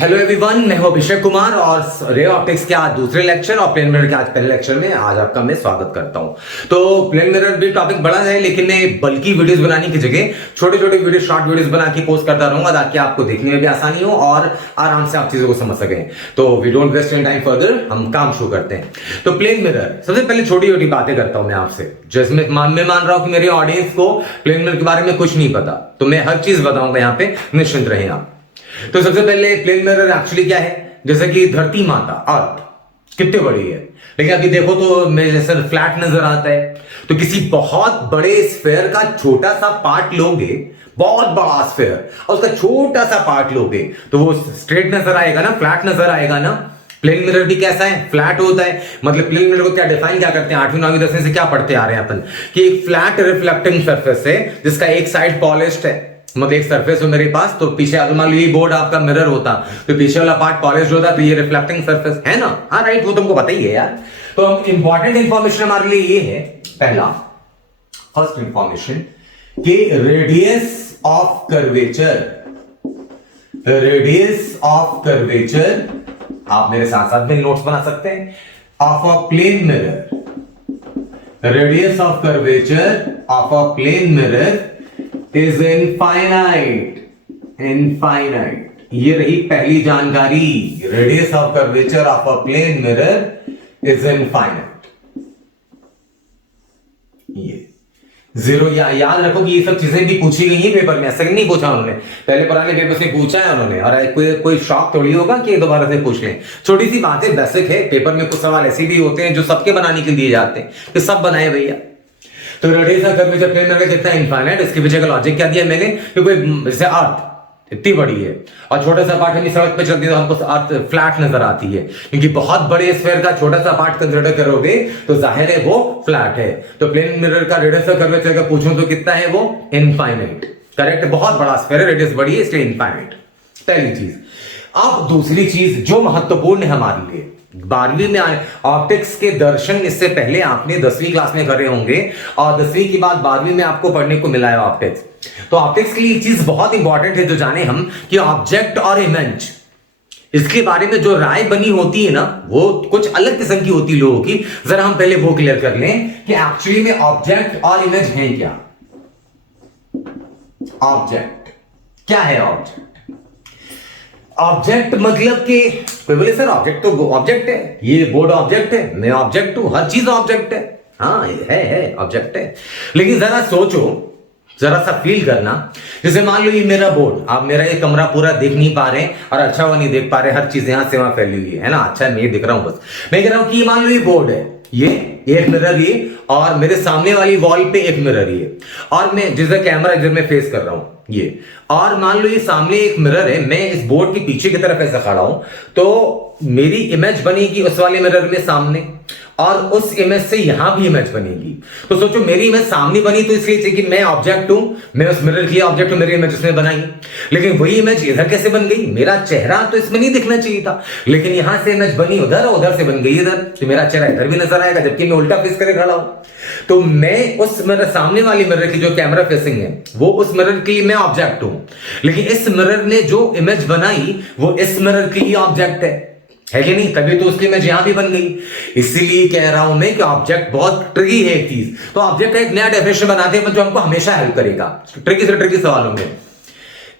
Hello everyone, मैं हूं अभिषेक कुमार और रे ऑप्टिक्स के आज दूसरे लेक्चर और प्लेन मिरर के आज पहले लेक्चर में आज आपका मैं स्वागत करता हूं। तो प्लेन मिरर भी टॉपिक बड़ा है, लेकिन मैं बल्कि वीडियोस बनाने की जगह छोटे छोटे वीडियो शॉर्ट वीडियोस बना के पोस्ट करता रहूंगा ताकि आपको देखने में भी आसानी हो और आराम से आप चीजों को समझ सकें। तो we don't waste any time further, हम काम शुरू करते हैं। तो प्लेन मिरर, सबसे पहले छोटी छोटी बातें करता हूं मैं आपसे, जिसमें मैं मान रहा हूं कि मेरे ऑडियंस को प्लेन मिरर के बारे में कुछ नहीं पता, तो मैं हर चीज बताऊंगा यहाँ पे, निश्चिंत रहे आप। तो सबसे पहले प्लेन मिरर एक्चुअली क्या है, जैसे कि धरती माता अर्थ कितनी बड़ी है, लेकिन अभी देखो तो मेरे जैसे फ्लैट नजर आता है। तो किसी बहुत बड़े स्फेयर का छोटा सा पार्ट लोगे, बहुत बड़ा स्फेयर, और उसका छोटा सा पार्ट लोगे तो वो स्ट्रेट नजर आएगा ना, फ्लैट नजर आएगा ना। प्लेन मिरर भी कैसा है, फ्लैट होता है। मतलब प्लेन मिरर को क्या डिफाइन क्या करते हैं, 8वीं 9वीं 10वीं से क्या पढ़ते आ रहे हैं अपन, कि एक फ्लैट रिफ्लेक्टिंग सरफेस है जिसका एक साइड पॉलिश्ड है। मतलब एक सरफेस हो मेरे पास, तो पीछे अगर मान लीजिए बोर्ड आपका मिरर होता तो पीछे वाला पार्ट पॉलिश्ड होता, तो ये रिफ्लेक्टिंग सरफेस है ना। हाँ राइट, वो तुमको पता ही है यार। तो इंपॉर्टेंट इंफॉर्मेशन हमारे लिए ये है, पहला फर्स्ट इंफॉर्मेशन कि radius of curvature, radius of curvature, आप मेरे साथ साथ में नोट्स बना सकते हैं, of a plane mirror, radius of curvature of a plane mirror is infinite, infinite। ये रही पहली जानकारी, radius of curvature of a plane mirror is infinite. ये जीरो याद रखो कि ये सब चीजें भी पूछी गई हैं पेपर में, ऐसा नहीं पूछा उन्होंने, पहले पुराने पेपर से पूछा है उन्होंने, और कोई शौक थोड़ी होगा कि दोबारा से पूछ लें। छोटी सी बातें बेसिक है, पेपर में कुछ सवाल ऐसे भी होते हैं जो सबके बनाने के लिए दिए जाते हैं कि सब बनाए भैया। तो radius of curvature plane mirror कितना इनफाइनाइट, इसके पीछे का लॉजिक क्या दिया मैंने, क्योंकि जैसे अर्थ इतनी बड़ी है और छोटा सा पार्ट हम सड़क पे चलती है तो हमको अर्थ फ्लैट नजर आती है, क्योंकि बहुत बड़े स्फीयर का छोटा सा पार्ट कंसीडर करोगे तो जाहिर है वो फ्लैट है। तो प्लेन मिरर का रेडियस ऑफ कर्वेचर का पूछूं तो कितना है वो, इनफाइनाइट। करेक्ट, बहुत बड़ा स्फीयर है, रेडियस बड़ी है इसलिए इनफाइनाइट, पहली चीज। अब दूसरी चीज जो महत्वपूर्ण है हमारे लिए, 12वीं में ऑप्टिक्स के दर्शन इससे पहले आपने 10वीं क्लास में करे होंगे और 10वीं के बाद 12वीं में आपको पढ़ने को मिला है ऑप्टिक्स। तो ऑप्टिक्स के लिए एक चीज बहुत इंपॉर्टेंट है जो जाने हम, कि ऑब्जेक्ट और इमेज, इसके बारे में जो राय बनी होती है ना वो कुछ अलग किस्म की होती है लोगों की। जरा हम पहले वो क्लियर कर लें कि एक्चुअली में ऑब्जेक्ट और इमेज है क्या। ऑब्जेक्ट क्या है, ऑब्जेक्ट मतलब कि कोई बोले सर ऑब्जेक्ट तो ऑब्जेक्ट है, ये बोर्ड ऑब्जेक्ट है, मैं ऑब्जेक्ट हूं, हर चीज ऑब्जेक्ट है। हाँ है ऑब्जेक्ट है, लेकिन जरा सोचो, जरा सा फील करना, जैसे मान लो ये मेरा बोर्ड, आप मेरा ये कमरा पूरा देख नहीं पा रहे और अच्छा हुआ नहीं देख पा रहे, हर चीज यहां से वहां फैली हुई है ना, अच्छा मैं दिख रहा हूं बस। मैं कह रहा हूं कि मान लो ये बोर्ड है, ये एक मिरर ये, और मेरे सामने वाली वॉल पे एक मिरर ये, और मैं जिस कैमरा जिधर मैं फेस कर रहा हूं ये, और मान लो ये सामने एक मिरर है, मैं इस बोर्ड के पीछे की तरफ ऐसा खड़ा हूं, तो मेरी इमेज बनेगी उस वाले मिरर में सामने, और उस इमेज से यहां भी इमेज बनेगी। तो सोचो मेरी इमेज सामने बनी तो इसलिए कि मैं ऑब्जेक्ट हूं, मैं उस मिरर की ऑब्जेक्ट हूं, मेरी इमेज उसने बनाई, लेकिन वही इमेज इधर कैसे बन गई, मेरा चेहरा तो इसमें नहीं दिखना चाहिए था, लेकिन यहां से इमेज बनी उधर, उधर से बन गई इधर, तो मेरा चेहरा इधर भी नजर आएगा जबकि मैं उल्टा फेस करके खड़ा हूं। तो मैं उस मिरर, सामने वाली मिरर की जो कैमरा फेसिंग है वो उस मिरर के लिए मैं ऑब्जेक्ट हूं, लेकिन इस मिरर ने जो इमेज बनाई वो इस मिरर के लिए ऑब्जेक्ट है कि नहीं, तभी तो उसकी इमेज यहां भी बन गई। इसीलिए कह रहा हूं मैं कि ऑब्जेक्ट बहुत ट्रिकी है एक चीज। तो ऑब्जेक्ट का एक नया डेफिनेशन बनाते हैं जो हमको हमेशा हेल्प करेगा ट्रिकी से ट्रिकी सवालों में।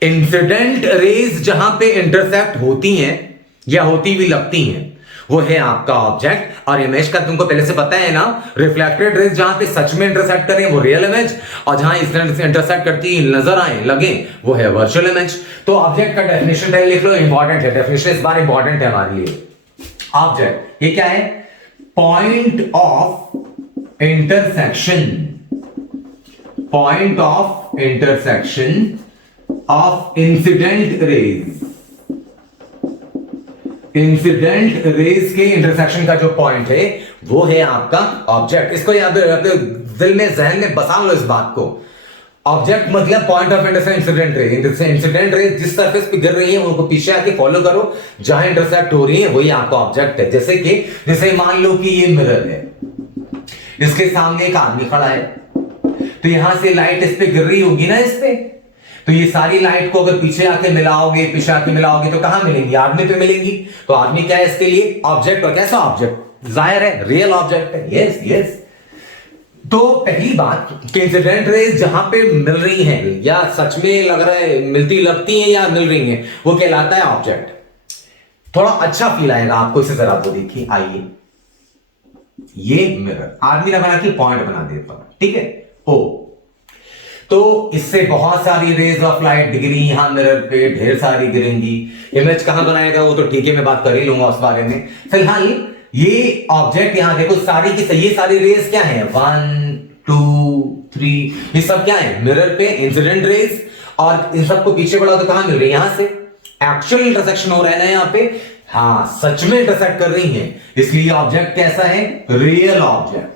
इंसिडेंट रेज जहां पे इंटरसेक्ट होती हैं या होती हुई लगती हैं वो है आपका ऑब्जेक्ट, और इमेज का तुमको पहले से पता है ना, रिफ्लेक्टेड रेज जहां पे सच में इंटरसेक्ट करें वो रियल इमेज, और जहां इससे इंटरसेक्ट करती नजर आए लगे वो है वर्चुअल इमेज। तो ऑब्जेक्ट का डेफिनेशन पहले लिख लो, इंपॉर्टेंट है डेफिनेशन, इस बार इंपॉर्टेंट है हमारे लिए। ऑब्जेक्ट ये क्या है, point of intersection, point of intersection of incident raise, incident raise के इंटरसेक्शन का जो पॉइंट है वो है आपका ऑब्जेक्ट। इसको याद दिल में जहन में बसा लो इस बात को। ऑब्जेक्ट मतलब point of intersection incident raise, incident raise जिस सरफेस पे गिर रही है उनको पीछे आके फॉलो करो, जहां इंटरसेक्ट हो रही है वही आपका ऑब्जेक्ट है। जैसे मान लो कि ये मिरर है, इसके सामने एक आदमी खड़ा है, तो यहां से लाइट इस पे गिर रही होगी ना, इस पे तो ये सारी लाइट को अगर पीछे आके मिलाओगे तो कहां मिलेंगी? आदमी पे मिलेंगी। तो आदमी क्या है इसके लिए? ऑब्जेक्ट। और कैसा ऑब्जेक्ट? जाहिर है रियल ऑब्जेक्ट है। Yes yes. तो पहली बात कि इंसिडेंट रेज जहां पे मिल रही हैं या सच में लग रहा है मिलती लगती हैं या मिल रही हैं, वो कहलाता है ऑब्जेक्ट। थोड़ा अच्छा फील आएगा आपको इसे, जरा तो देखिए। आइए, ये मिरर आदमी ने बना के पॉइंट बना देता हूं, ठीक है। ओ, तो इससे बहुत सारी रेज ऑफ लाइट गिरी यहां मिरर पे, ढेर सारी गिरेंगी। इमेज कहां बनाएगा वो तो ठीक है, मैं बात कर ही लूंगा उस बारे में। फिलहाल ये ऑब्जेक्ट यहां देखो, सारी की ये सारी रेज क्या है? 1 2 3, ये सब क्या है? मिरर पे इंसिडेंट रेज। और इन सबको पीछे बढ़ाओ तो कहां मिल रही है? यहां से एक्चुअल इंटरसेक्शन हो रहा है ना यहां पे। हाँ, सच में इंटरसेक्ट कर रही है, इसलिए ऑब्जेक्ट कैसा है? Real object.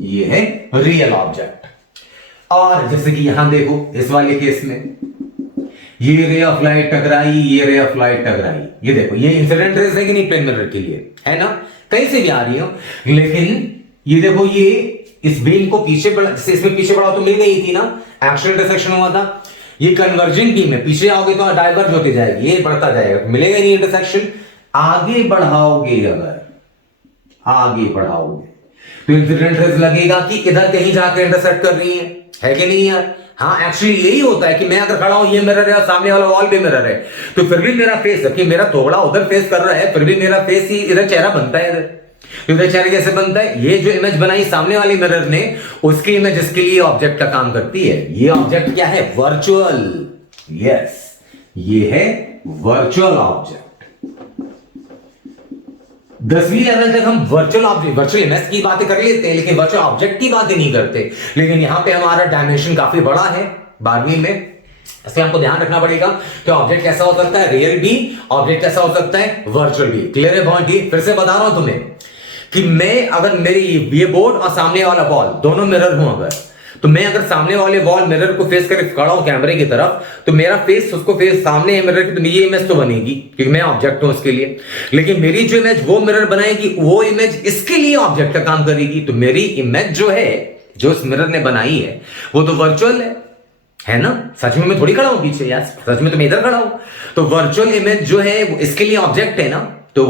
ये है रियल ऑब्जेक्ट। और जैसे कि यहां देखो, इस वाले केस में ये रे ऑफ लाइट टकराई, ये रे ऑफ लाइट टकराई। ये देखो, ये इंसिडेंट रेज है कि नहीं? प्लेन मिरर के लिए है ना, कहीं से भी आ रही हो। लेकिन ये देखो, ये इस बीम को पीछे बढ़ा, जैसे इसमें पीछे बढ़ाओ तो मिल गई थी ना, एक्चुअल इंटरसेक्शन हुआ था। ये कन्वर्जिंग बीम है, पीछे आओगे तो डाइवर्ज होती जाएगी, ये बढ़ता जाएगा, मिलेगा नहीं इंटरसेक्शन। आगे बढ़ाओगे, अगर आगे बढ़ाओगे तो इंसिडेंट रेज लगेगा कि इधर कहीं जाकर इंटरसेक्ट कर रही है कि नहीं यार? हाँ, एक्चुअली यही होता है कि मैं अगर खड़ा हूं, ये मिरर है और सामने वाला वॉल भी मिरर है, तो फिर भी मेरा फेस, कि मेरा थोबड़ा उधर फेस कर रहा है, फिर भी मेरा फेस ही इधर चेहरा बनता है। इधर चेहरा कैसे बनता है? ये जो इमेज बनाई सामने वाली मिरर ने, उसकी इमेज इसके लिए ऑब्जेक्ट का काम करती है। ये ऑब्जेक्ट क्या है? वर्चुअल। यस, ये है वर्चुअल ऑब्जेक्ट। 10वीं लेवल तक हम वर्चुअल इमेज की बातें कर लेते हैं, लेकिन वर्चुअल ऑब्जेक्ट की बातें नहीं करते। लेकिन यहां पे हमारा डायमेंशन काफी बड़ा है 12वीं में, इसलिए हमको ध्यान रखना पड़ेगा कि ऑब्जेक्ट कैसा हो सकता है? रियल भी, ऑब्जेक्ट कैसा हो सकता है? वर्चुअल भी। क्लियर है पॉइंट? फिर से बता रहा हूं तुम्हें कि मैं अगर मेरी ये बोर्ड और सामने वाला बॉल दोनों मिरर हूं, अगर तो मैं अगर सामने वाले वॉल मिरर को फेस करके खड़ा हूं कैमरे की तरफ, तो मेरा फेस उसको फेस सामने है मिरर की, तो ये इमेज तो बनेगी क्योंकि मैं ऑब्जेक्ट हूं उसके लिए। लेकिन मेरी जो इमेज वो मिरर बनाएगी, वो इमेज इसके लिए ऑब्जेक्ट का काम करेगी। तो मेरी इमेज जो है, जो इस मिरर ने बनाई है, वो तो वर्चुअल है ना? सच में मैं थोड़ी खड़ा हूं पीछे यार, सच में तो मैं इधर खड़ा हूं। तो वर्चुअल इमेज जो है वो इसके लिए ऑब्जेक्ट है ना, तो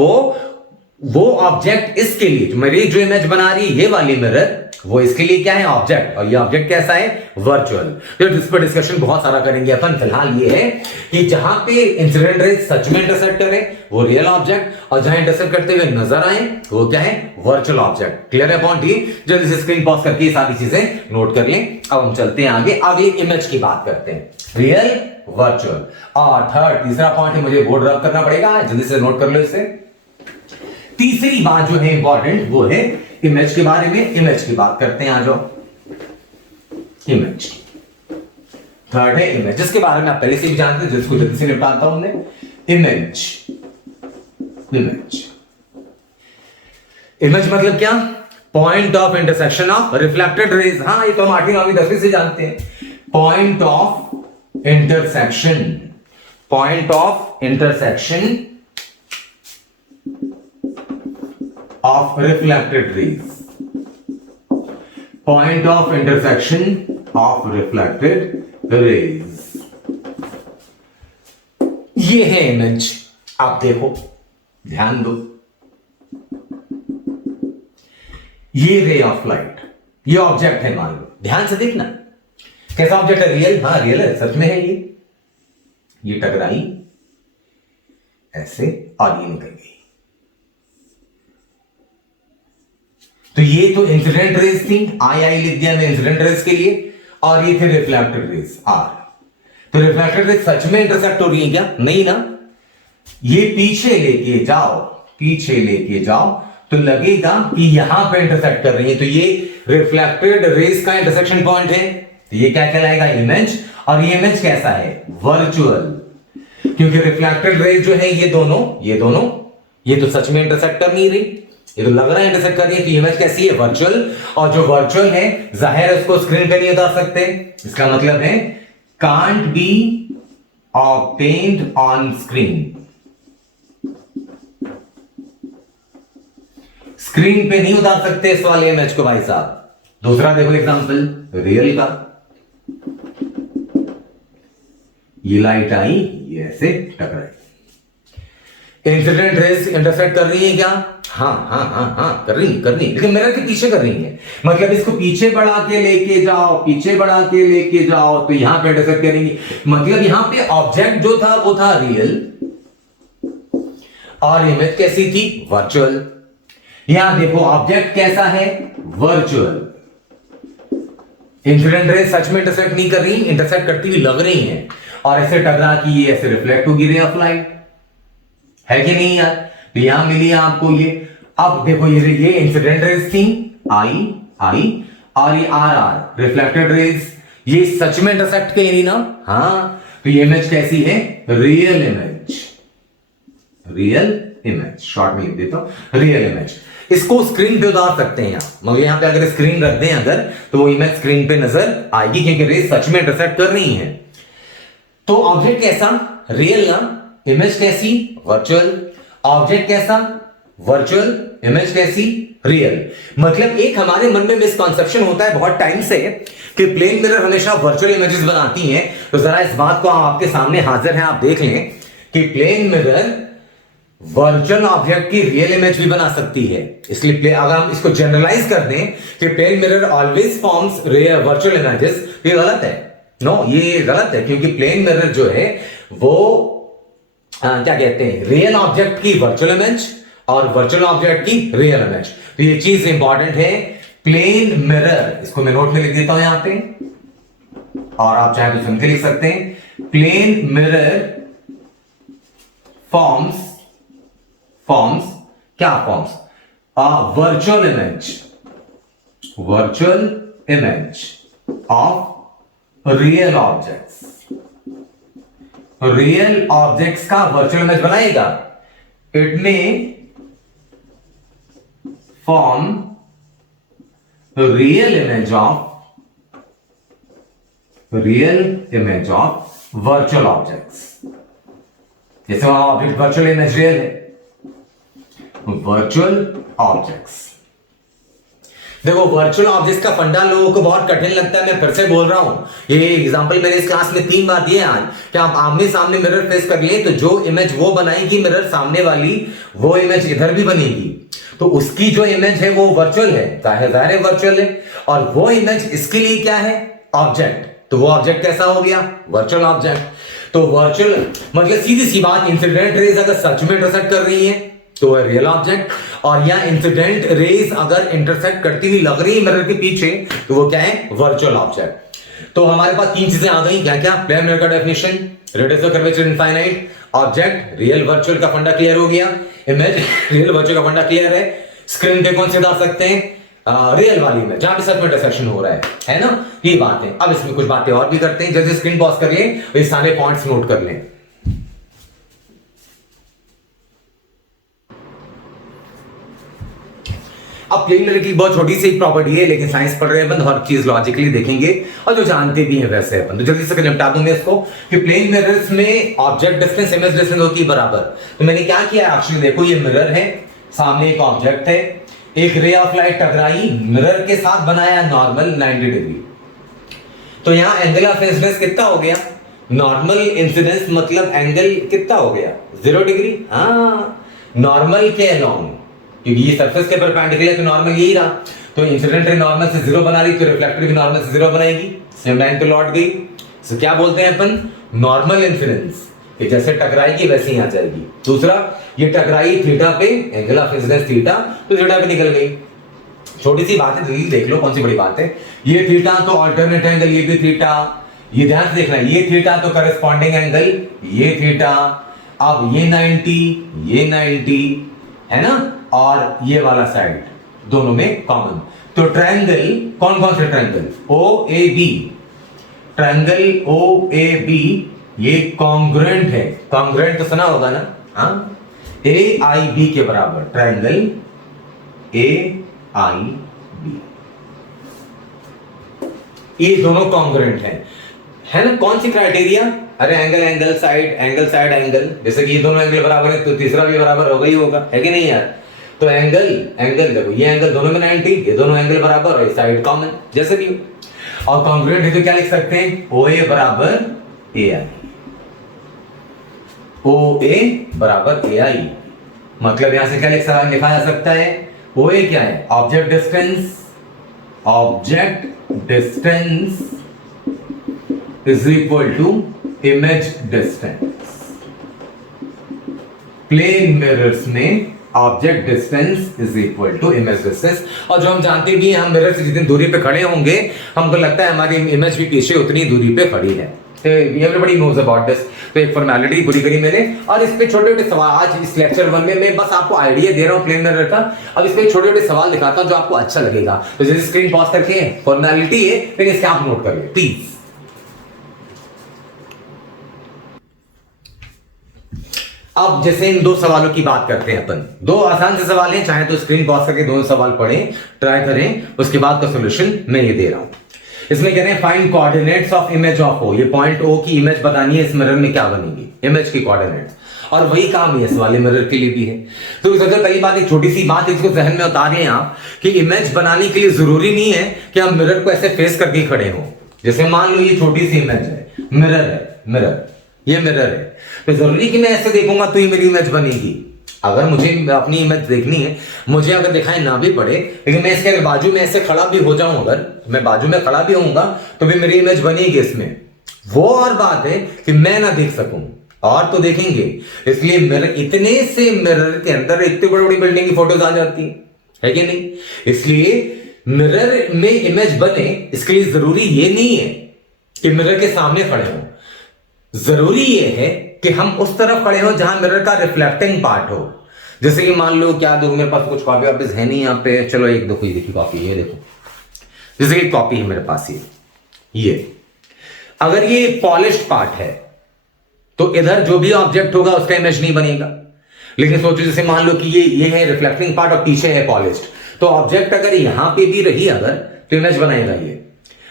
वो ऑब्जेक्ट इसके लिए, जो मेरी जो इमेज बना रही है ये वाली मिरर, वो इसके लिए क्या है? ऑब्जेक्ट। और ये ऑब्जेक्ट कैसा है? वर्चुअल। तो इस पर डिस्कशन बहुत सारा करेंगे अपन। फिलहाल ये है कि जहां पे इंसिडेंट रेज सच में इंटरसेक्ट करे वो रियल ऑब्जेक्ट, और जहां इंटरसेक्ट करते हुए नजर आए वो क्या है? Virtual object. क्लियर है पॉइंट? जल्दी से स्क्रीन पॉज करके ये सारी चीजें नोट कर लें। अब हम चलते हैं आगे, अगली इमेज की बात करते हैं, रियल, वर्चुअल। और तीसरा पॉइंट है, मुझे बोर्ड रब करना पड़ेगा, जल्दी से नोट कर लो इसे। तीसरी बात जो है इंपॉर्टेंट, वो है इमेज के बारे में। इमेज की बात करते हैं, आ जाओ। इमेज थर्ड है इमेज, जिसके बारे में आप पहले से भी जानते हैं, जिसको जल्दी से निपटाता हूं मैं। इमेज मतलब क्या? Point of intersection of reflected raise. हाँ, ये तो हम 8वीं 9वीं 10वीं से जानते हैं। Point of intersection of reflected rays. Point of intersection of reflected rays. ये है इमेज, आप देखो, ध्यान दो। ये रे ऑफ लाइट, ये ऑब्जेक्ट है, मान लो, ध्यान से देखना कैसा ऑब्जेक्ट है? रियल। हाँ, रियल है, सच में है। ये टकराई ऐसे और ये निकल गई। तो ये तो इंसिडेंट रेज थी, आई लिख दिया मैं इंसिडेंट रेज के लिए, और ये थे रिफ्लेक्टेड रेज, आर। तो रिफ्लेक्टेड रेज सच में इंटरसेक्ट हो रही है क्या? नहीं ना। ये पीछे लेके जाओ तो लगेगा कि यहां पे इंटरसेक्ट कर रही है। तो ये रिफ्लेक्टेड रेज का इंटरसेक्शन पॉइंट है, तो ये क्या कहलाएगा? इमेज। और ये इमेज कैसा है? वर्चुअल। क्योंकि रिफ्लेक्टेड रेज जो है, ये दोनों ये तो सच में इंटरसेक्ट कर नहीं रही, ये तो लग रहा है इंटरसेक्ट कर रही है। तो इमेज कैसी है? वर्चुअल। और जो वर्चुअल है, जाहिर है उसको स्क्रीन पे नहीं उतार सकते। इसका मतलब है can't be obtained on screen. Screen पे नहीं उतार सकते इस वाले इमेज को भाई साहब। दूसरा देखो एग्जांपल रियल का। ये लाइट आई, ये ऐसे टकराई। इंसिडेंट रेस इंटरसेक्ट कर रही है क्या? हाँ कर रही, लेकिन मिरर के पीछे कर रही है। मतलब इसको पीछे बढ़ा के लेके जाओ, पीछे बढ़ा के लेके जाओ, तो यहां पे इंटरसेक्ट करेंगी। मतलब यहां पे ऑब्जेक्ट जो था वो था रियल, और इमेज कैसी थी? वर्चुअल। यहां देखो ऑब्जेक्ट कैसा है? वर्चुअल। इंसिडेंट रेस सच में इंटरसेक्ट नहीं कर रही, इंटरसेक्ट करती हुई लग रही है, और ऐसे टकरा की ये ऐसे रिफ्लेक्ट होगी रे ऑफ लाइट, है कि नहीं यार? तो यहां मिली आपको ये। अब देखो ये इंसिडेंट रेज थी, आई, और ये आर रिफ्लेक्टेड रेज, ये सच में इंटरसेक्ट कर रही ना? हाँ। तो ये इमेज कैसी है? रियल इमेज, शॉर्ट में लिख देता हूं, रियल इमेज। इसको स्क्रीन पे उतार सकते हैं यहां, मगर यहां पे अगर स्क्रीन रख दें अगर, तो वो इमेज स्क्रीन पे नजर आएगी, क्योंकि रेज सच में इंटरसेक्ट कर रही है। तो ऑब्जेक्ट कैसा? रियल ना? इमेज कैसी? वर्चुअल। ऑब्जेक्ट कैसा? वर्चुअल। इमेज कैसी? रियल। मतलब एक हमारे मन में मिसकॉन्सेप्शन होता है बहुत टाइम से कि प्लेन मिरर हमेशा वर्चुअल इमेजेस बनाती हैं। तो जरा इस बात को आपके सामने हाजिर है, आप देख लें कि प्लेन मिरर वर्चुअल ऑब्जेक्ट की रियल इमेज भी बना सकती है। इसलिए अगर हम इसको जनरलाइज कर दें कि plane mirror always forms virtual images, ये गलत है। नो, ये गलत है, क्योंकि प्लेन मिरर जो है वो क्या कहते हैं, रियल ऑब्जेक्ट की वर्चुअल इमेज और वर्चुअल ऑब्जेक्ट की रियल इमेज। तो ये चीज इंपॉर्टेंट है। प्लेन मिरर, इसको मैं नोट में लिख देता हूं यहां पे, और आप चाहे तो सुन के लिख सकते हैं। प्लेन मिरर फॉर्म्स क्या forms? Virtual image of real objects. Real objects का वर्चुअल इमेज बनाएगा। इट में form real image of virtual objects. जैसे वहां ऑब्जेक्ट वर्चुअल इमेज रियल है, वर्चुअल ऑब्जेक्ट्स। देखो वर्चुअल ऑब्जेक्ट्स का फंडा लोगों को बहुत कठिन लगता है, मैं फिर से बोल रहा हूं। ये एग्जांपल मैंने इस क्लास में 3 बार दिए आज कि आप आमने सामने मिरर फेस कर लिए, तो जो इमेज वो बनाएगी मिरर सामने वाली, वो इमेज इधर भी बनेगी। तो उसकी जो इमेज है वो वर्चुअल है, जाहिर है वर्चुअल है, और वो इमेज इसके लिए क्या है? ऑब्जेक्ट। तो वो ऑब्जेक्ट कैसा हो गया? Virtual object. तो वर्चुअल मतलब सीधी सी बात, इंसिडेंट रेज अगर सच में इंटरसेक्ट कर रही है तो है रियल ऑब्जेक्ट, और या इंसिडेंट रेज अगर इंटरसेक्ट करती हुई लग रही है मिरर के पीछे, तो वो क्या है? Virtual object. तो हमारे पास 3 चीजें आ गई, क्या क्या? प्लेन मिरर का definition, radius of curvature infinite, object real virtual का फंडा क्लियर हो गया, इमेज रियल वर्चुअल का फंडा क्लियर है। स्क्रीन पे कौन से डाल सकते हैं? रियल वाली में, जहां पे सच में इंटरसेक्शन हो रहा है ना? ये बात है। अब इसमें कुछ बातें और भी करते हैं। जैसे स्क्रीन पॉज कर लें, ये सारे पॉइंट्स नोट कर लें। अब प्लेन मिरर की बहुत छोटी सी प्रॉपर्टी है, लेकिन साइंस पढ़ रहे हैं अपन, हर चीज लॉजिकली देखेंगे, और जो जानते भी हैं वैसे अपन। तो जल्दी से निपटा दूंगा इसको कि प्लेन मिरर्स में ऑब्जेक्ट डिस्टेंस इमेज डिस्टेंस होती है बराबर। तो मैंने क्या किया, एक्चुअली देखो ये मिरर है, सामने एक ऑब्जेक्ट है, एक रे ऑफ लाइट टकराई, मिरर के साथ बनाया नॉर्मल 90 डिग्री। तो यहां एंगल ऑफ इंसिडेंस कितना हो गया? नॉर्मल इंसिडेंस मतलब एंगल कितना हो गया? 0 डिग्री। हाँ, नॉर्मल के अलोंग, क्योंकि ये सरफेस के परपेंडिकुलर, तो नॉर्मल यही रहा। तो इंसिडेंट रे नॉर्मल से 0 बना रही, तो रिफ्लेक्टर भी नॉर्मल से 0 बनाएगी, सेम लाइन पे लौट गई। तो क्या बोलते हैं अपन? नॉर्मल इंसिडेंस, कि जैसे टकराएगी वैसे ही आ जाएगी। दूसरा, ये टकराई थीटा पे, एंगल ऑफ इंसिडेंस थीटा, तो थीटा पे निकल गई। छोटी सी बात है, जल्दी देख लो कौन सी बड़ी बात है। ये थीटा तो अल्टरनेट एंगल, ये भी थीटा, ये ध्यान से देखना, ये थीटा तो करस्पॉन्डिंग एंगल, ये थीटा। अब ये 90 है ना, और ये वाला साइड दोनों में कॉमन। तो ट्रायंगल, कौन कौन से triangle? O A B, triangle O A B ये कॉन्ग्रुएंट है। कॉन्ग्रुएंट तो सुना होगा ना? हाँ, ए आई बी के बराबर, ट्रायंगल ए आई बी, ये दोनों कॉन्ग्रुएंट है ना? कौन सी क्राइटेरिया? अरे एंगल साइड एंगल, जैसे कि ये दोनों एंगल बराबर है तो तीसरा भी बराबर होगा ही होगा, है कि नहीं यार? तो एंगल देखो, ये एंगल दोनों में 90, ये दोनों एंगल बराबर और ये साइड कॉमन, जैसे भी। और कॉन्ग्रुएंट है तो क्या लिख सकते हैं? ओ ए बराबर ए आई, ओ ए बराबर ए आई। मतलब यहां से क्या लिखा जा सकता है, ओ ए क्या है, object distance, object distance is equal to image distance. Plane mirrors में object distance is equal to image distance. और जो हम जानते भी हैं, हम मिरर से जितनी दूरी पे खड़े होंगे हमको लगता है हमारी इमेज भी पीछे उतनी दूरी पे खड़ी है। Everybody knows about this. तो एक फॉर्मेलिटी पूरी करी मैंने, और इस पे छोटे छोटे सवाल आज इस लेक्चर 1 में मैं बस आपको आइडिया दे रहा हूं प्लेन मिरर का। अब इस पे छोटे छोटे सवाल दिखाता हूं जो आपको अच्छा लगेगा। तो जैसे स्क्रीन पॉज करके फॉर्मेलिटी है, लेकिन इसके आप नोट करिए प्लीज। अब जैसे इन दो सवालों की बात करते हैं अपन, दो आसान से सवाल हैं, चाहे तो स्क्रीन पॉज करके दोनों सवाल पढ़ें, ट्राई करें, उसके बाद का सॉल्यूशन मैं ये दे रहा हूं। इसमें कह रहे हैं find coordinates of image of O. ये पॉइंट ओ की इमेज बतानी है, इस मिरर में क्या बनेगी, इमेज की कोऑर्डिनेट्स, और वही काम है इस वाले मिरर के लिए भी है। तो सबसे पहली बात, एक छोटी सी बात इसको जहन में उतारें आप कि इमेज बनाने के लिए जरूरी नहीं है कि हम मिरर को ऐसे फेस करके खड़े हो। जैसे मान लो ये छोटी सी इमेज है, मिरर है, मिरर, ये मिरर है, तो जरूरी कि मैं ऐसे देखूंगा तो ही मेरी इमेज बनेगी। अगर मुझे अपनी इमेज देखनी है, मुझे अगर दिखाई ना भी पड़े, लेकिन मैं इसके बाजू में ऐसे खड़ा भी हो जाऊं, अगर मैं बाजू में खड़ा भी होऊंगा तो भी मेरी इमेज बनेगी इसमें। वो और बात है कि मैं ना देख सकूं, और तो देखेंगे। इसलिए मिरर, इतने से मिरर के अंदर इतनी बड़ी बड़ी बिल्डिंग की फोटोज आ जाती है कि नहीं। इसलिए मिरर में इमेज बने, इसके लिए जरूरी ये नहीं है कि मिरर के सामने खड़े हो, जरूरी यह है कि हम उस तरफ खड़े हो जहां मिरर का रिफ्लेक्टिंग पार्ट हो। जैसे कि मान लो, क्या देखो मेरे पास कुछ कॉपी वापस है नहीं यहाँ पे, चलो एक देखो, ये देखी कॉपी, ये देखो, जैसे कि कॉपी है मेरे पास ये अगर ये पॉलिश्ड पार्ट है तो इधर जो भी ऑब्जेक्ट होगा उसका इमेज नहीं बनेगा। लेकिन सोचो जैसे मान लो कि ये है रिफ्लेक्टिंग पार्ट और पीछे है पॉलिश्ड, तो ऑब्जेक्ट अगर यहां पे भी रही अगर, तो इमेज बनाएगा ये।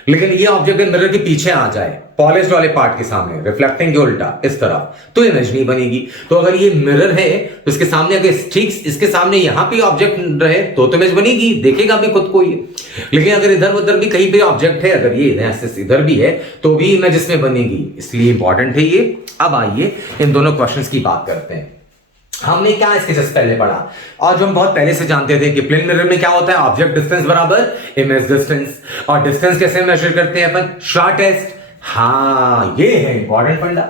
लेकिन ये ऑब्जेक्ट मिरर के पीछे आ जाए, पॉलिश्ड वाले पार्ट के सामने, रिफ्लेक्टिंग के उल्टा इस तरह, तो इमेज नहीं बनेगी। तो अगर ये मिरर है तो इसके सामने अगर ठीक इसके सामने यहां पे ऑब्जेक्ट रहे तो इमेज बनेगी, देखेगा भी खुद को ये। लेकिन अगर इधर उधर भी कहीं पे ऑब्जेक्ट है, अगर ये इधर भी है तो भी इमेज इसमें बनेगी, इसलिए इंपॉर्टेंट है ये। अब आइए इन दोनों क्वेश्चंस की बात करते हैं। हमने क्या इसके जस्ट पहले पढ़ा, और जो हम बहुत पहले से जानते थे कि प्लेन मिरर में क्या होता है, ऑब्जेक्ट डिस्टेंस बराबर इमेज डिस्टेंस। और डिस्टेंस कैसे मेजर करते हैं अपन, शॉर्टेस्ट। हाँ, ये है इंपॉर्टेंट फंडा।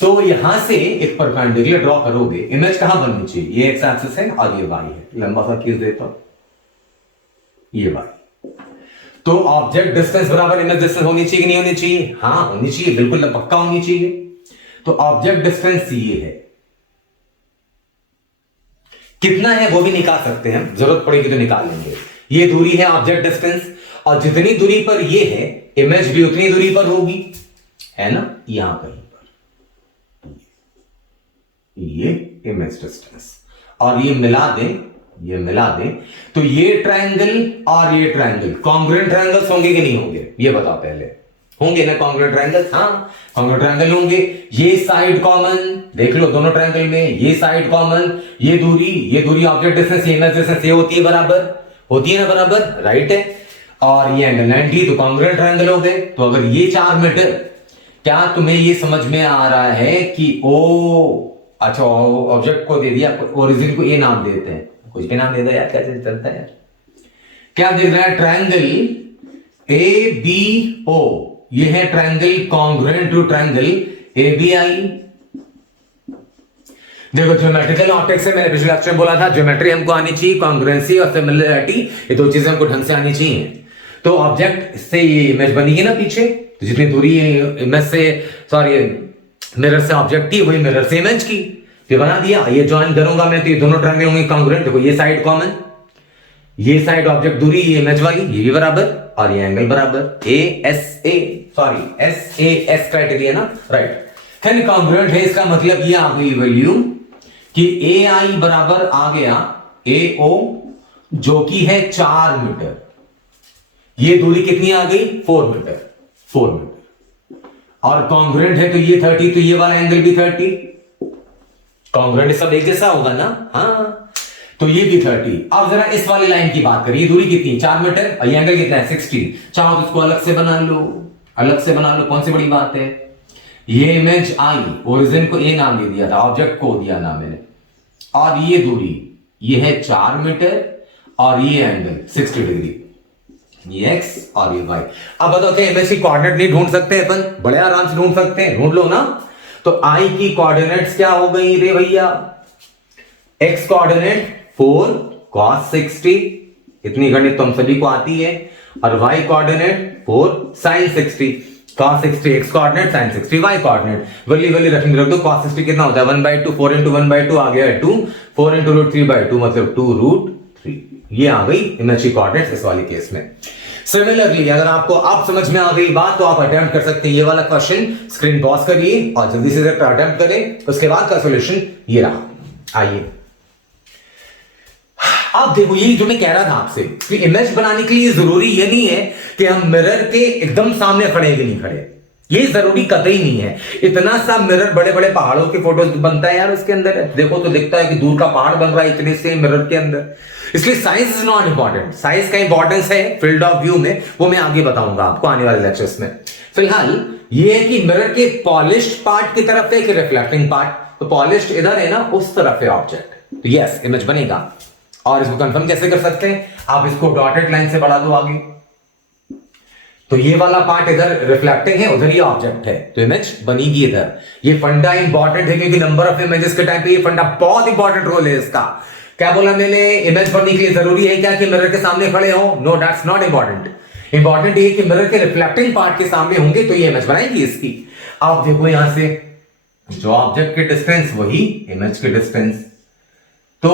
तो यहां से एक परपेंडिकुलर ड्रॉ करोगे, इमेज कहां बननी चाहिए, ये एक्स एक्सिस है और ये वाई है, लंबा सा खींच देता हूं, ये वाई। तो ऑब्जेक्ट डिस्टेंस बराबर इमेज डिस्टेंस होनी चाहिए कि नहीं होनी चाहिए, हाँ होनी चाहिए, बिल्कुल पक्का होनी चाहिए। तो ऑब्जेक्ट डिस्टेंस ये है, कितना है वो भी निकाल सकते हैं, जरूरत पड़ेगी तो निकाल लेंगे। ये दूरी है ऑब्जेक्ट डिस्टेंस, और जितनी दूरी पर ये है इमेज भी उतनी दूरी पर होगी, है ना, यहां कहीं पर ये इमेज डिस्टेंस, और ये मिला दें तो ये ट्रायंगल और ये ट्रायंगल कॉन्ग्रुएंट ट्रायंगल्स होंगे कि नहीं होंगे, ये बताओ पहले। होंगे ना कॉन्ग्रुएंट ट्रायंगल्स, हाँ कॉन्ग्रुएंट ट्रायंगल होंगे। ये साइड कॉमन, देख लो दोनों ट्रायंगल में, ये साइड कॉमन, ये दूरी ऑब्जेक्ट डिस्टेंस, ये इमेज डिस्टेंस, ये होती है बराबर, होती है ना बराबर, राइट है। और ये एंगल 90, तो कॉन्ग्रुएंट ट्रायंगल हो गए। तो अगर ये 4 मीटर, क्या तुम्हें ये समझ में आ रहा है कि ओ, अच्छा ऑब्जेक्ट को दे दिया, ओरिजिन को ये नाम देते हैं, कुछ भी नाम दे दो यार, कैसे चलता है। क्या दे रहा है, ट्रायंगल ए बी ओ, ये है triangle congruent to triangle A B I. देखो ज्योमेट्रिकल ऑप्टिक्स से मैंने पिछले लेक्चर में बोला था, ज्योमेट्री हमको आनी चाहिए, कॉन्ग्रुएंसी और सिमिलरिटी, ये दो चीजें हमको ढंग से आनी चाहिए। तो ऑब्जेक्ट से ये इमेज बनेगी ना पीछे, तो जितनी दूरी इमेज से, सॉरी मिरर से ऑब्जेक्ट की, वही मिरर से इमेज की, ये बना दिया। ये ज्वाइन करूंगा मैं तो ये दोनों ट्रायंगल होंगे कॉन्ग्रुएंट। देखो ये साइड कॉमन, ये साइड ऑब्जेक्ट दूरी, ये इमेज वाली, ये भी बराबर, और ये एंगल बराबर, एस ए एस क्राइटेरिया ना, राइट। फिर कॉन्ग्रुएंट है, इसका मतलब ये आ गई वैल्यू कि ए आई बराबर आ गया ए ओ, जो कि है 4 मीटर। ये दूरी कितनी आ गई, 4 मीटर, 4 मीटर। और कॉन्ग्रुएंट है तो ये 30, तो ये वाला एंगल भी 30, कॉन्ग्रुएंट सब एक जैसा होगा ना, हाँ, तो ये भी 30। अब जरा इस वाली लाइन की बात करिए, दूरी कितनी, 4 मीटर, और ये एंगल कितना है, 60। चाहो तो इसको अलग से बना लो, कौन सी बड़ी बात है। ये इमेज आई, ओरिजिन को ए नाम दे दिया था, ऑब्जेक्ट को दिया नाम मैंने, और ये दूरी ये है 4 मीटर और ये एंगल 60 डिग्री, ये एक्स और ये वाई। अब बताओ क्या इमेज की कोऑर्डिनेट नहीं ढूंढ सकते अपन? बड़े आराम से ढूंढ सकते हैं, ढूंढ लो ना। तो आई की कोऑर्डिनेट्स क्या हो गई रे भैया? एक्स कोऑर्डिनेट 4 cos 60, इतनी गणित तो हम सभी को आती है, और y coordinate 4 sin 60, cos 60 x coordinate, sin 60 y coordinate, वली वली रख दो। cos 60 कितना होता है? 1/2, 4 into 1/2 आ गया 2, 4 into √3/2 मतलब 2√3। ये आ गई इमेज की कोऑर्डिनेट्स इस वाले केस में। सिमिलरली अगर आपको आप समझ में आ गई बात तो आप अटेम्प्ट कर सकते हैं ये वाला क्वेश्चन, स्क्रीन पॉज करिए और जल्दी से अटेम्प्ट करें, उसके बाद का सॉल्यूशन ये रहा। आइए अब देखो, ये जो मैं कह रहा था आपसे कि इमेज बनाने के लिए जरूरी ये नहीं है कि हम मिरर के एकदम सामने खड़े कि नहीं खड़े, ये जरूरी कतई नहीं है। इतना सा मिरर बड़े बड़े पहाड़ों के फोटोज बनता है यार, उसके अंदर देखो तो दिखता है कि दूर का पहाड़ बन रहा है इतने से मिरर के अंदर। इसलिए size is not important, size का इंपॉर्टेंस है फील्ड ऑफ व्यू में, वो मैं आगे बताऊंगा आपको आने वाले लेक्चर्स में। फिलहाल ये है कि मिरर के पॉलिश्ड पार्ट की तरफ है कि रिफ्लेक्टिंग पार्ट, तो पॉलिश्ड इधर है ना, उस तरफ है ऑब्जेक्ट, तो यस इमेज बनेगा। और इसको कंफर्म कैसे कर सकते हैं? आप इसको डॉटेड लाइन से बढ़ा दो आगे, तो ये वाला पार्ट इधर रिफ्लेक्टिंग है, उधर ये ऑब्जेक्ट है, तो इमेज बनेगी इधर। ये फंडा इंपॉर्टेंट है क्योंकि नंबर ऑफ इमेजेस के टाइम पे ये फंडा बहुत इंपॉर्टेंट रोल है इसका। क्या बोला मैंने? इमेज बनने के लिए जरूरी है क्या कि मिरर के सामने खड़े हो? No, that's not important. Important ये कि मिरर के रिफ्लेक्टिंग पार्ट के सामने होंगे तो ये इमेज बनाएगी इसकी। आप देखो यहां से जो ऑब्जेक्ट के डिस्टेंस वही इमेज के डिस्टेंस, तो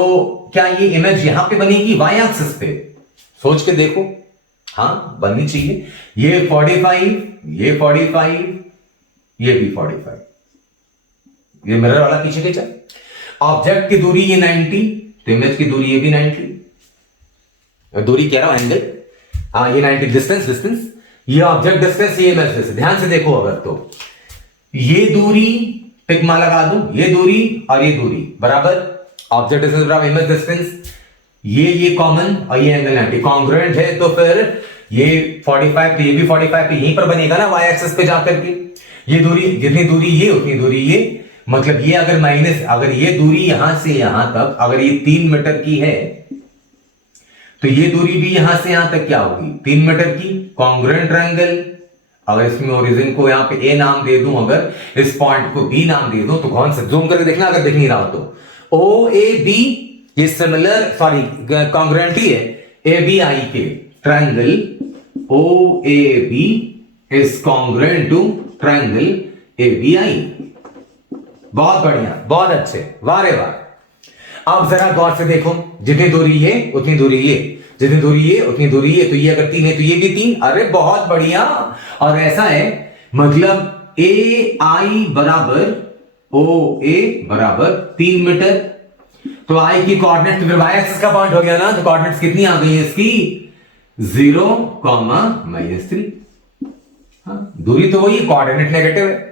क्या ये इमेज यहां पे बनेगी वाई एक्सिस पे? सोच के देखो, हाँ बननी चाहिए। ये 45, ये 45, ये भी 45, ये मिरर वाला पीछे खींचा। ऑब्जेक्ट की दूरी ये 90, तो इमेज की दूरी ये भी 90, दूरी कह रहा हूं एंगल, हाँ ये 90, डिस्टेंस, ये ऑब्जेक्ट डिस्टेंस, ये इमेज डिस्टेंस। ध्यान से देखो अगर तो ये दूरी टिक मार लगा दूं, ये दूरी और ये दूरी बराबर, ऑब्जेक्ट डिस्टेंस बराबर इमेज डिस्टेंस, ये कॉमन और ये एंगल 90 कॉन्ग्रुएंट है, तो फिर ये 45 तो ये भी 45 पे यहीं पर बनेगा ना वाई एक्सिस पे जाकर के। ये दूरी जितनी दूरी ये उतनी दूरी ये, मतलब ये अगर माइनस, अगर ये दूरी यहां से यहां तक अगर ये 3 मीटर की है तो ये दूरी भी यहां से यहां तक क्या होगी? 3 मीटर की। कॉन्ग्रुएंट ट्रायंगल, अगर इसमें ओरिजिन को यहां पे ए नाम दे दूं, अगर इस पॉइंट को बी नाम दे दूं, तो कौन सा जूम करके देखना अगर दिख नहीं रहा तो ओ ए बी, ये सिमिलर सॉरी कॉन्ग्रुएंट ही है ए बी आई के। Triangle O A B is congruent to triangle A B I. बहुत बढ़िया, बहुत अच्छे, वाह रे वाह। अब जरा गौर से देखो, जितनी दूरी ये उतनी दूरी ये, जितनी दूरी ये उतनी दूरी ये, तो ये अगर 3 है तो ये भी 3। अरे बहुत बढ़िया। और ऐसा है मतलब ए आई बराबर ओ ए बराबर 3 मीटर, तो आई की कोऑर्डिनेट तो फिर वाई एक्सिस का पॉइंट हो गया ना, तो कोऑर्डिनेट्स कितनी आ गई है इसकी? 0, -3। हाँ, दूरी तो वही, कोऑर्डिनेट नेगेटिव है,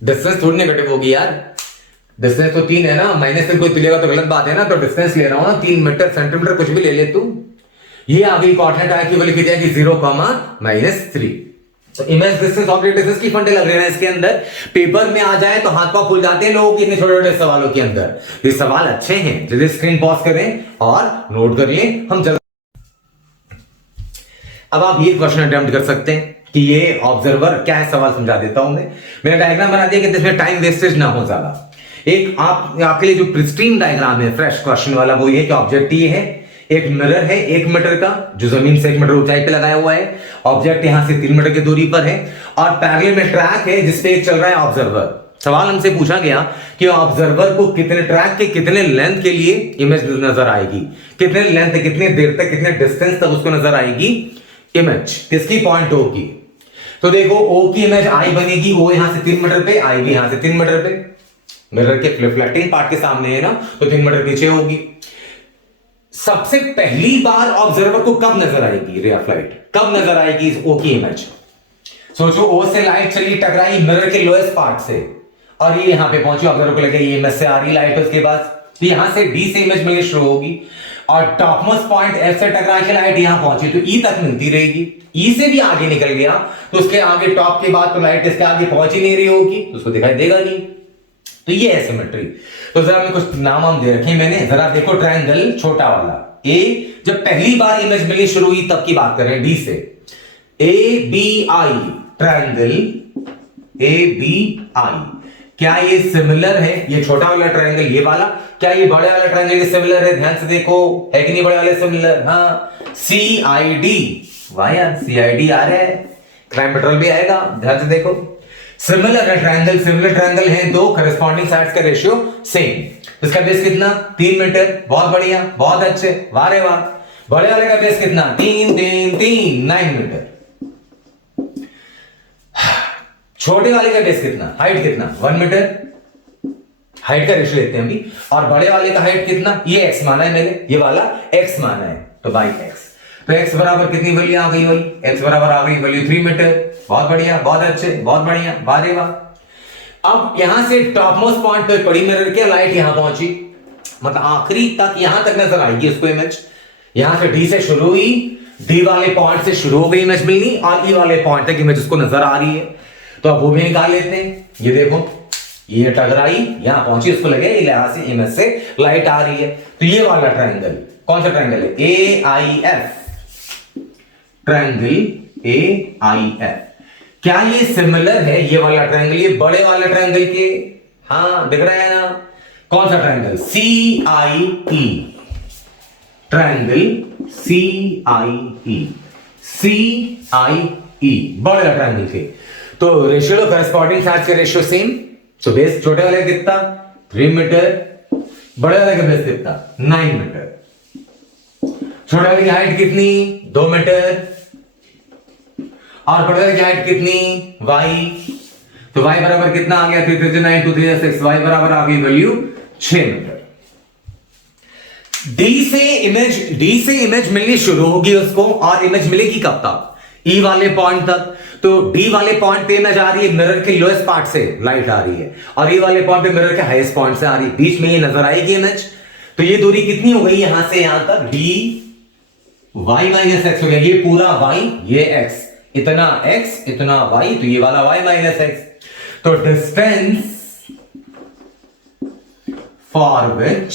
डिस्टेंस थोड़ी नेगेटिव होगी यार, डिस्टेंस तो 3 है ना, -3 कोई पिलेगा तो गलत बात है ना, तो डिस्टेंस ले रहा हूं ना 3 मीटर सेंटीमीटर कुछ भी ले ले तू। ये आ गई कोऑर्डिनेट आई की वैल्यू कितनी है? 0, -3। तो इमेज डिस्टेंस ऑब्जेक्ट डिस्टेंस की फंडे लग रहे हैं इसके अंदर। पेपर में आ जाए तो हाथ पांव फूल जाते हैं लोगों के इतने छोटे छोटे सवालों के अंदर। ये सवाल अच्छे हैं, जल्दी स्क्रीन पॉज करें और नोट कर लें। हम जल्दी अब आप ये क्वेश्चन अटेम्प्ट कर सकते हैं कि ये ऑब्जर्वर क्या है, सवाल समझा देता हूं मैं। मैंने डायग्राम बना दिया कि इसमें टाइम वेस्टेज ना हो ज्यादा। एक आपके लिए जो प्रिस्टीन डायग्राम है फ्रेश क्वेश्चन वाला, वो ये कि ऑब्जेक्ट ये है, एक मिरर है 1 मीटर का जो जमीन से 1 मीटर ऊंचाई पे लगाया हुआ है, ऑब्जेक्ट यहां से 3 मीटर की दूरी पर है, और पैरेलल में ट्रैक है जिसपे एक चल रहा है ऑब्जर्वर। सवाल हमसे पूछा गया कि ऑब्जर्वर को कितने ट्रैक के कितने लेंथ के लिए इमेज नजर आएगी, कितने लेंथ कितने देर तक कितने डिस्टेंस तक उसको नजर आएगी इमेज, किसकी पॉइंट होगी। तो देखो ओ की इमेज आई बनेगी, वो यहां से 3 मीटर पे, आई भी यहां से 3 मीटर पे, मिरर के रिफ्लेक्टिंग पार्ट के सामने है ना, तो 3 मीटर पीछे होगी। सबसे पहली बार ऑब्जर्वर को कब नजर आएगी रे ऑफ लाइट, कब नजर आएगी इस ओ की इमेज? सोचो ओ से लाइट चली टकराई मिरर के लोएस्ट पार्ट से और ये यहां पे पहुंची, ऑब्जर्वर को लगे ये इमेज से आ रही लाइट, उसके बाद यहां से डी से इमेज मिलनी शुरू होगी। और टॉपमोस्ट पॉइंट एफ से टकरा के लाइट यहां पहुंची तो ई तक मिलती रहेगी। ई से भी आगे निकल गया तो उसके आगे टॉप के बाद तो लाइट इसके आगे पहुंच ही नहीं रही होगी तो उसको दिखाई देगा नहीं। तो ये है सिमेट्री। तो जरा मैं कुछ नाम हम दे रखे मैंने, जरा देखो ट्रायंगल छोटा वाला ए, जब पहली बार इमेज मिलनी शुरू हुई तब की बात कर रहे हैं, डी से A B I triangle A B I, क्या ये सिमिलर है? ये छोटा वाला ट्रायंगल ये वाला, क्या ये बड़े वाला ट्रायंगल ये सिमिलर है? ध्यान से देखो, है कि नहीं बड़े वाले सिमिलर? हाँ, सी आई डी, वाह यार सी आई डी आ रहा है, क्राइम पेट्रोल भी आएगा, ध्यान से देखो। सिमिलर है ट्रायंगल, सिमिलर ट्रायंगल है दो, करस्पॉन्डिंग साइड्स का रेशियो सेम। इसका बेस कितना? 3 मीटर, बहुत बढ़िया, बहुत अच्छे, वाह रे वाह। बड़े वाले का बेस कितना? 3 3 3 9 मीटर। छोटे वाले का बेस कितना? हाइट कितना? 1 मीटर, हाइट का रेशियो लेते हैं अभी। और बड़े वाले का हाइट कितना? ये x माना है मैंने, ये वाला x माना है, तो बाई x। तो x बराबर कितनी वैल्यू आ गई? वही x बराबर आ गई वैल्यू 3 मीटर, बहुत बढ़िया, बहुत अच्छे, बहुत बढ़िया, वाह रे वाह। अब यहां से टॉपमोस्ट पॉइंट पे पड़ी मिरर के लाइट यहां पहुंची, मतलब आखिरी तक यहां तक नजर आएगी उसको इमेज। यहां से डी से शुरू हुई, डी वाले पॉइंट से शुरू हो गई इमेज मिलनी और ई वाले पॉइंट तक इमेज उसको नजर आ रही है। तो अब वो भी निकाल लेते हैं। ये देखो, ये टकराई यहां पहुंची, उसको लगे यहां से इमेज से लाइट आ रही है। तो ये वाला ट्रायंगल कौन सा ट्रायंगल है? A I F, triangle A I F, क्या ये सिमिलर है? ये वाला ट्रायंगल ये बड़े वाले ट्रायंगल के, हाँ दिख रहा है ना? कौन सा ट्रायंगल? सी आई ई, ट्रायंगल सी आई ई, सी आई ई, बड़े वाले ट्रायंगल के। तो रेशियो ऑफ करस्पॉन्डिंग साइड्स का रेशियो सेम। तो बेस छोटे वाले का कितना? 3 मीटर, बड़े वाले का बेस कितना? 9 मीटर। छोटे वाले की हाइट कितनी? 2 मीटर, और बड़े वाले की हाइट कितनी? y। तो y बराबर कितना आ गया? 3 3 9 2 3 6, y बराबर आ गई वैल्यू 6 मीटर। डी से इमेज मिलनी शुरू होगी उसको, और इमेज मिलेगी कब तक? ई वाले पॉइंट तक। तो डी वाले पॉइंट पे इमेज आ रही है, मिरर के लोएस्ट पार्ट से लाइट आ रही है, और ई वाले पॉइंट पे मिरर के हाईएस्ट पॉइंट से आ रही है, बीच में ये नजर आएगी इमेज। तो ये दूरी कितनी हो गई यहां से यहां तक? डी वाई माइनस एक्स हो गया, ये पूरा y, ये x, इतना x इतना y, तो ये वाला y माइनस एक्स। तो distance for which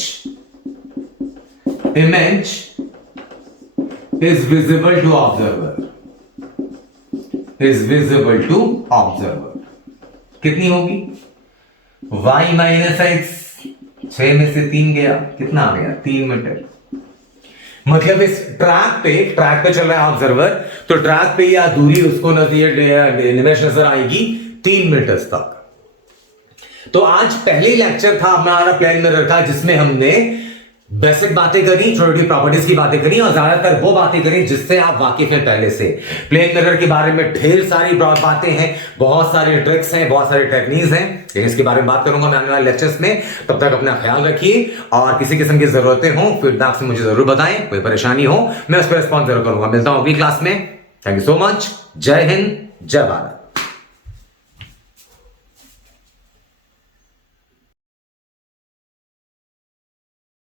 image is visible to observer, is visible to observer, कितनी होगी? y माइनस एक्स, 6 में से 3 गया, कितना आ गया? 3 मीटर। मतलब इस ट्रैक पे चल रहा है ऑब्जर्वर, तो ट्रैक पे या दूरी उसको इमेज नजर आएगी 3 मीटर तक। तो आज पहले लेक्चर था हमारा प्लेन मिरर का, जिसमें हमने बेसिक बातें करी, छोटी छोटी प्रॉपर्टीज की बातें करी, और ज्यादातर वो बातें करी जिससे आप वाकिफ हैं पहले से। प्लेन मिरर के बारे में ढेर सारी बातें हैं, बहुत सारी ट्रिक्स हैं, बहुत सारी टेक्निक्स हैं, लेकिन इसके बारे में बात करूंगा मैं आने वाले लेक्चर्स में। तब तक अपना ख्याल रखिए, और किसी किस्म की जरूरतें हो फीडबैक से मुझे जरूर बताएं, कोई परेशानी हो मैं उस पर रिस्पॉन्स जरूर करूंगा। मिलता हूं अगली क्लास में। Thank you so much. जय हिंद, जय भारत।